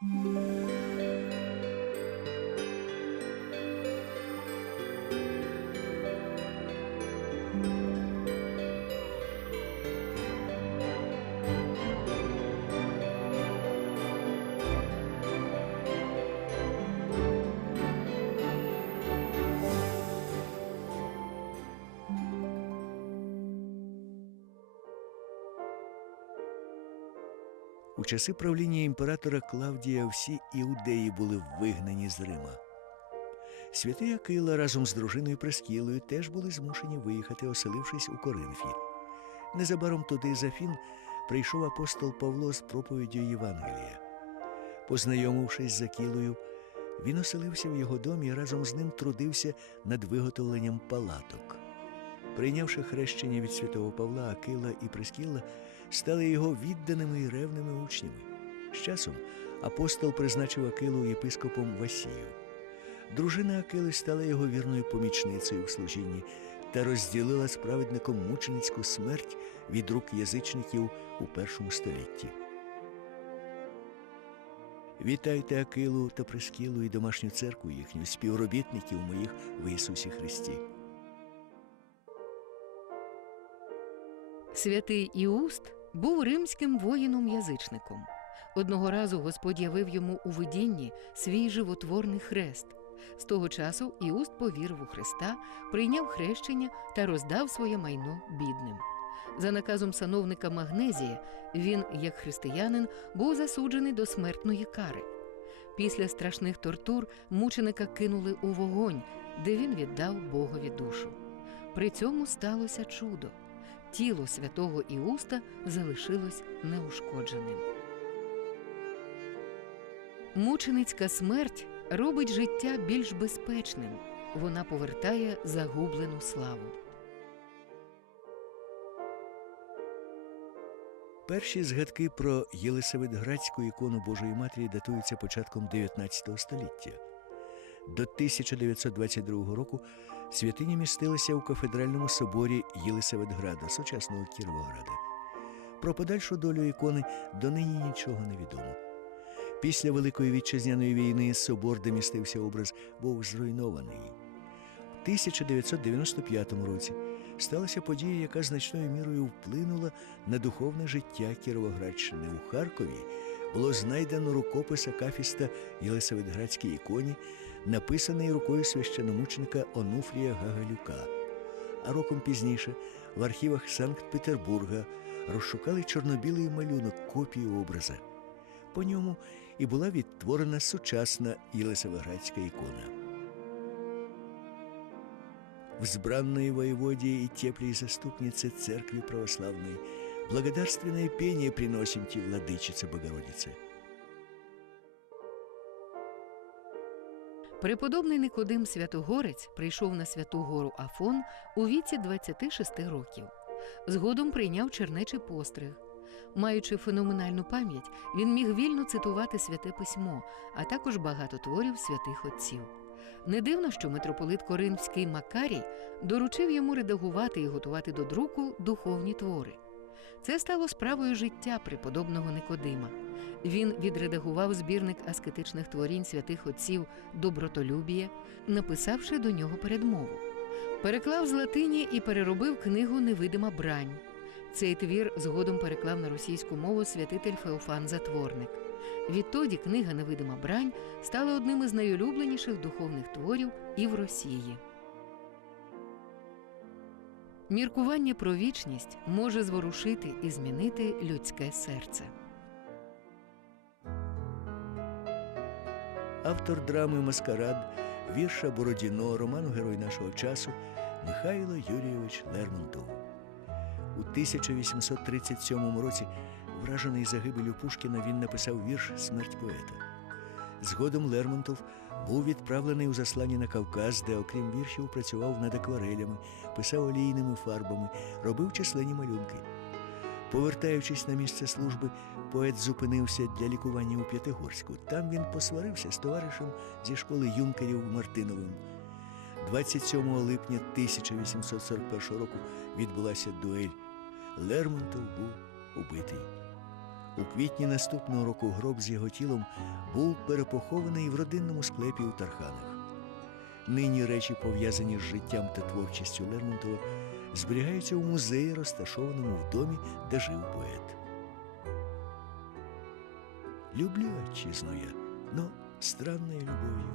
Música У часи правління імператора Клавдія всі іудеї були вигнані з Рима. Святий Акила разом з дружиною Прескілою теж були змушені виїхати, оселившись у Коринфі. Незабаром туди з Афін прийшов апостол Павло з проповіддю Євангелія. Познайомившись з Акілою, він оселився в його домі і разом з ним трудився над виготовленням палаток. Прийнявши хрещення від святого Павла, Акила і Прескіла стали його відданими і ревними учнями. З часом апостол призначив Акилу єпископом Васію. Дружина Акили стала його вірною помічницею в служінні та розділила з праведником мученицьку смерть від рук язичників у першому столітті. Вітайте Акилу та Прескілу і домашню церкву їхню, співробітників моїх в Ісусі Христі. Святий Іуст був римським воїном-язичником. Одного разу Господь явив йому у видінні свій животворний хрест. З того часу Іуст повірив у Христа, прийняв хрещення та роздав своє майно бідним. За наказом сановника Магнезія, він, як християнин, був засуджений до смертної кари. Після страшних тортур мученика кинули у вогонь, де він віддав Богові душу. При цьому сталося чудо тіло святого Іуста залишилось неушкодженим. Мученицька смерть робить життя більш безпечним. Вона повертає загублену славу. Перші згадки про Єлисаветградську ікону Божої Матері датуються початком 19 століття. До 1922 року святиня містилася у кафедральному соборі Єлисаветграда, сучасного Кіровограда. Про подальшу долю ікони донині нічого не відомо. Після Великої вітчизняної війни собор, де містився образ, був зруйнований. У 1995 році сталася подія, яка значною мірою вплинула на духовне життя Кіровоградщини. У Харкові було знайдено рукопис акафіста Єлисаветградській іконі, написаний рукою священомученика Онуфрія Гагалюка. А роком пізніше в архівах Санкт-Петербурга розшукали чорнобілий малюнок копію образа. По ньому і була відтворена сучасна Єлисаветградська ікона. В Взбранной воеводе и теплей заступнице Церкви Православной, благодарственное пение приносим Ти, Владычица Богородице. Преподобний Никодим Святогорець прийшов на святу гору Афон у віці 26 років. Згодом прийняв чернечий постриг. Маючи феноменальну пам'ять, він міг вільно цитувати святе письмо, а також багато творів святих отців. Не дивно, що митрополит Коринфський Макарій доручив йому редагувати і готувати до друку духовні твори. Це стало справою життя преподобного Никодима. Він відредагував збірник аскетичних творінь святих отців Добротолюбія, написавши до нього передмову. Переклав з латині і переробив книгу Невидима брань. Цей твір згодом переклав на російську мову святитель Феофан Затворник. Відтоді книга Невидима брань стала одним із найулюбленіших духовних творів і в Росії. Міркування про вічність може зворушити і змінити людське серце. Автор драми Маскарад, вірша Бородіно, роману Герой нашого часу Михайло Юрійович Лермонтов. У 1837 році, вражений загибелю Пушкіна, він написав вірш Смерть поета. Згодом Лермонтов був відправлений у заслання на Кавказ, де, окрім віршів, працював над акварелями, писав олійними фарбами, робив численні малюнки. Повертаючись на місце служби, поет зупинився для лікування у П'ятигорську. Там він посварився з товаришем зі школи юнкерів Мартиновим. 27 липня 1841 року відбулася дуель. Лермонтов був убитий. У квітні наступного року гроб з його тілом був перепохований в родинному склепі у Тарханах. Нині речі, пов'язані з життям та творчістю Лермонтова, зберігаються у музеї, розташованому в домі, де жив поет. Люблю отчизну я, но странной любовью.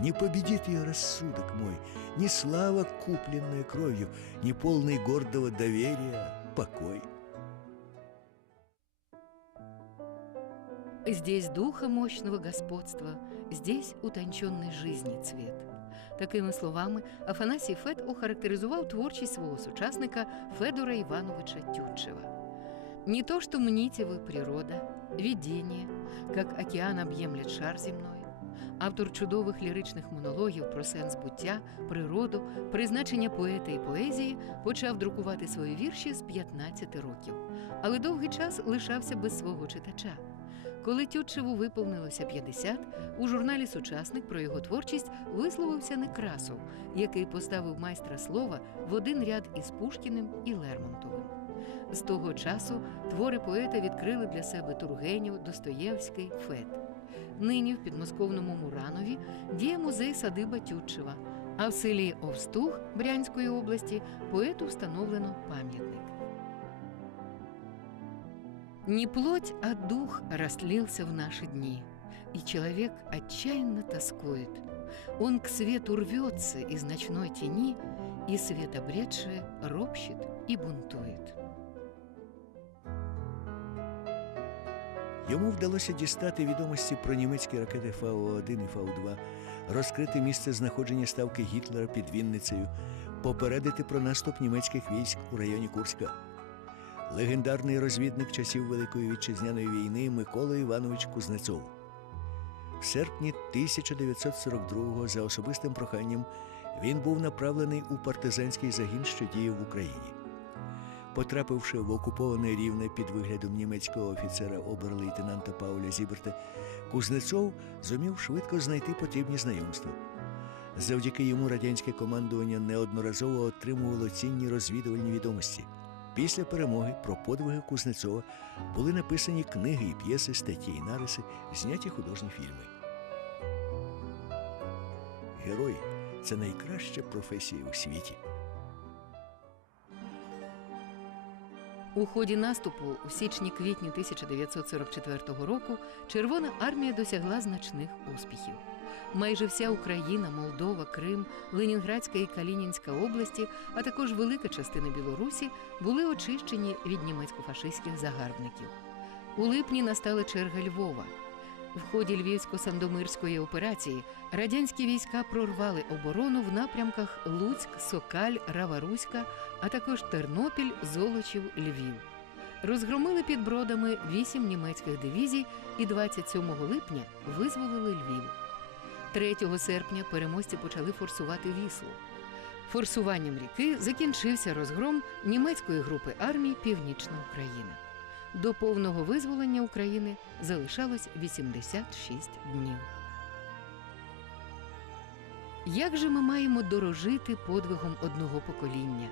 Не победит ее рассудок мой, ни слава, купленная кровью, ни полный гордого доверия покой. Здесь духа мощного господства, здесь утонченной жизни цвет. Такими словами Афанасій Фет охарактеризував творчість свого сучасника Федора Ивановича Тютчева. Не то, что мните вы природа, видение, как океан об'ємлять шар земной. Автор чудових ліричних монологів про сенс буття, природу, призначення поета і поезії почав друкувати свої вірші з 15 років, але довгий час лишався без свого читача. Коли Тютчеву виповнилося 50, у журналі Сучасник про його творчість висловився Некрасов, який поставив майстра слова в один ряд із Пушкіним і Лермонтовим. З того часу твори поета відкрили для себе Тургенів, Достоєвський, Фет. Нині в підмосковному Муранові діє музей садиба Тютчева, а в селі Овстух Брянської області поету встановлено пам'ятник. Не плоть, а дух растлился в наши дни, и человек отчаянно тоскует. Он к свету рвется из ночной тени, и свет обретший ропщет и бунтует. Йому вдалося дістати відомості про німецькі ракети Фау-1 і Фау-2, розкрити місце знаходження ставки Гітлера під Вінницею, попередити про наступ німецьких військ у районі Курська. Легендарний розвідник часів Великої вітчизняної війни Микола Іванович Кузнецов. В серпні 1942-го за особистим проханням він був направлений у партизанський загін, що діяв в Україні. Потрапивши в окуповане рівне під виглядом німецького офіцера обер-лейтенанта Пауля Зіберта, Кузнецов зумів швидко знайти потрібні знайомства. Завдяки йому радянське командування неодноразово отримувало цінні розвідувальні відомості. Після перемоги про подвиги Кузнецова були написані книги і п'єси, статті і нариси, зняті художні фільми. Герої це найкраща професія у світі. У ході наступу у січні-квітні 1944 року Червона армія досягла значних успіхів. Майже вся Україна, Молдова, Крим, Ленінградська і Калінінська області, а також велика частина Білорусі були очищені від німецько-фашистських загарбників. У липні настала черга Львова. В ході львівсько-сандомирської операції радянські війська прорвали оборону в напрямках Луцьк, Сокаль, Рава-Руська, а також Тернопіль, Золочів, Львів. Розгромили під бродами вісім німецьких дивізій і 27 липня визволили Львів. 3 серпня переможці почали форсувати Віслу. Форсуванням ріки закінчився розгром німецької групи армій Північна Україна. До повного визволення України залишалось 86 днів. Як же ми маємо дорожити подвигом одного покоління?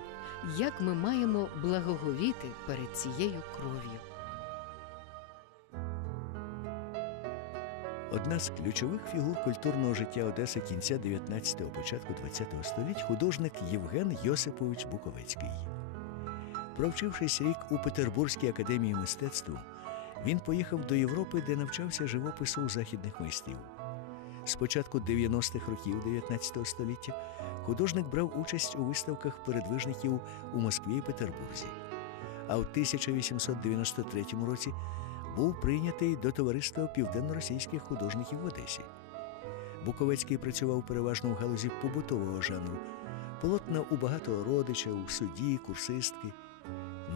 Як ми маємо благоговіти перед цією кров'ю? Одна з ключових фігур культурного життя Одеси кінця 19-го, початку 20-го століть художник Євген Йосипович Буковецький. Провчившись рік у Петербурзькій академії мистецтв, він поїхав до Європи, де навчався живопису у західних майстрів. З початку 90-х років 19 століття художник брав участь у виставках передвижників у Москві і Петербурзі. А в 1893 році був прийнятий до товариства південно-російських художників в Одесі. Буковецький працював переважно в галузі побутового жанру, полотна у багатого родича, у суді, курсистки.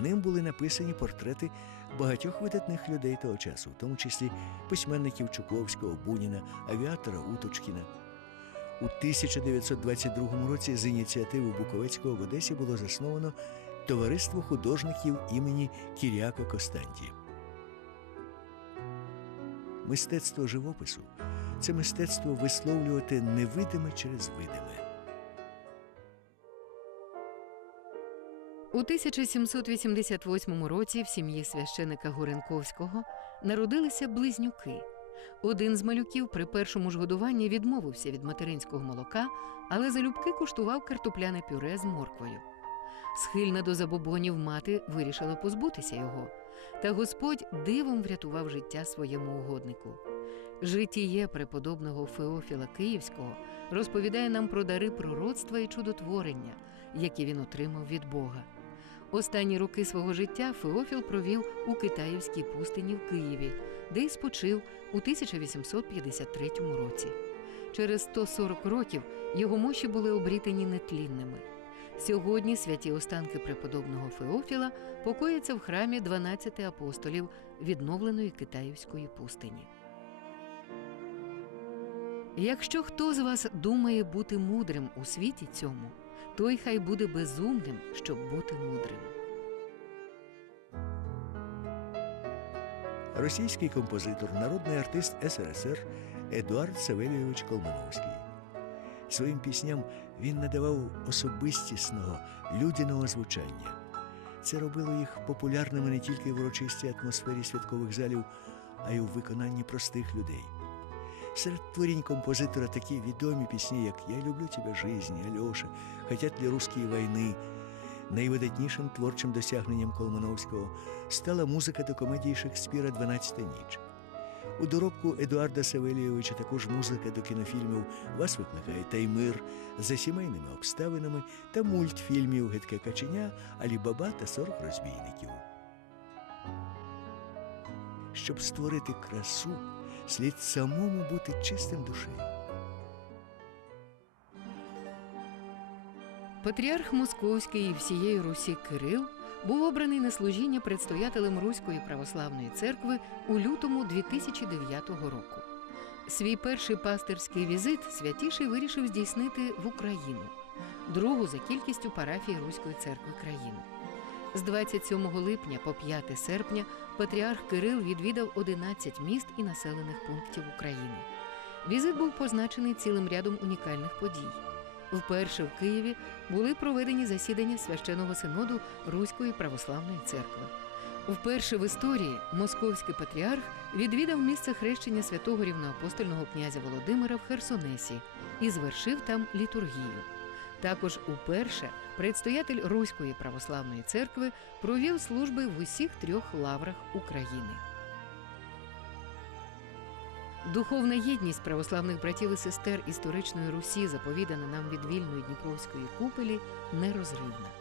Ним були написані портрети багатьох видатних людей того часу, в тому числі письменників Чуковського, Буніна, авіатора Уточкіна. У 1922 році з ініціативи Буковецького в Одесі було засновано Товариство художників імені Кіріака Костантія. Мистецтво живопису це мистецтво висловлювати невидиме через видиме. У 1788 році в сім'ї священика Гуренковського народилися близнюки. Один з малюків при першому ж годуванні відмовився від материнського молока, але залюбки куштував картопляне пюре з морквою. Схильна до забобонів мати вирішила позбутися його, та Господь дивом врятував життя своєму угоднику. Житіє преподобного Феофіла Київського розповідає нам про дари пророцтва і чудотворення, які він отримав від Бога. Останні роки свого життя Феофіл провів у Китаївській пустині в Києві, де й спочив у 1853 році. Через 140 років його мощі були обрітені нетлінними. Сьогодні святі останки преподобного Феофіла покояться в храмі 12 апостолів відновленої Китаївської пустині. Якщо хто з вас думає бути мудрим у світі цьому, той хай буде безумним, щоб бути мудрим. Російський композитор, народний артист СРСР Едуард Савельович Колмановський. Своїм пісням він надавав особистісного, людяного звучання. Це робило їх популярними не тільки в урочистій атмосфері святкових залів, а й у виконанні простих людей. Серед творінь композитора такі відомі пісні, як Я люблю тебе, жизнь, Альоша, Хотят ли русские войны. Найвидатнішим творчим досягненням Колмановського стала музика до комедії Шекспіра «Дванадцята ніч. У доробку Едуарда Савелійовича також музика до кінофільмів Вас викликає Таймир за сімейними обставинами та мультфільмів Гидке каченя, Алібаба та сорок розбійників. Щоб створити красу, слід самому бути чистим душею. Патріарх Московський і всієї Русі Кирил був обраний на служіння предстоятелем Руської православної церкви у лютому 2009 року. Свій перший пастирський візит святіший вирішив здійснити в Україну, другу за кількістю парафій Руської церкви країни. З 27 липня по 5 серпня патріарх Кирил відвідав 11 міст і населених пунктів України. Візит був позначений цілим рядом унікальних подій. Вперше в Києві були проведені засідання священного синоду Руської православної церкви. Вперше в історії московський патріарх відвідав місце хрещення святого рівноапостольного князя Володимира в Херсонесі і звершив там літургію. Також уперше предстоятель Руської православної церкви провів служби в усіх трьох лаврах України. Духовна єдність православних братів і сестер історичної Русі, заповідана нам від вільної Дніпровської купелі, нерозривна.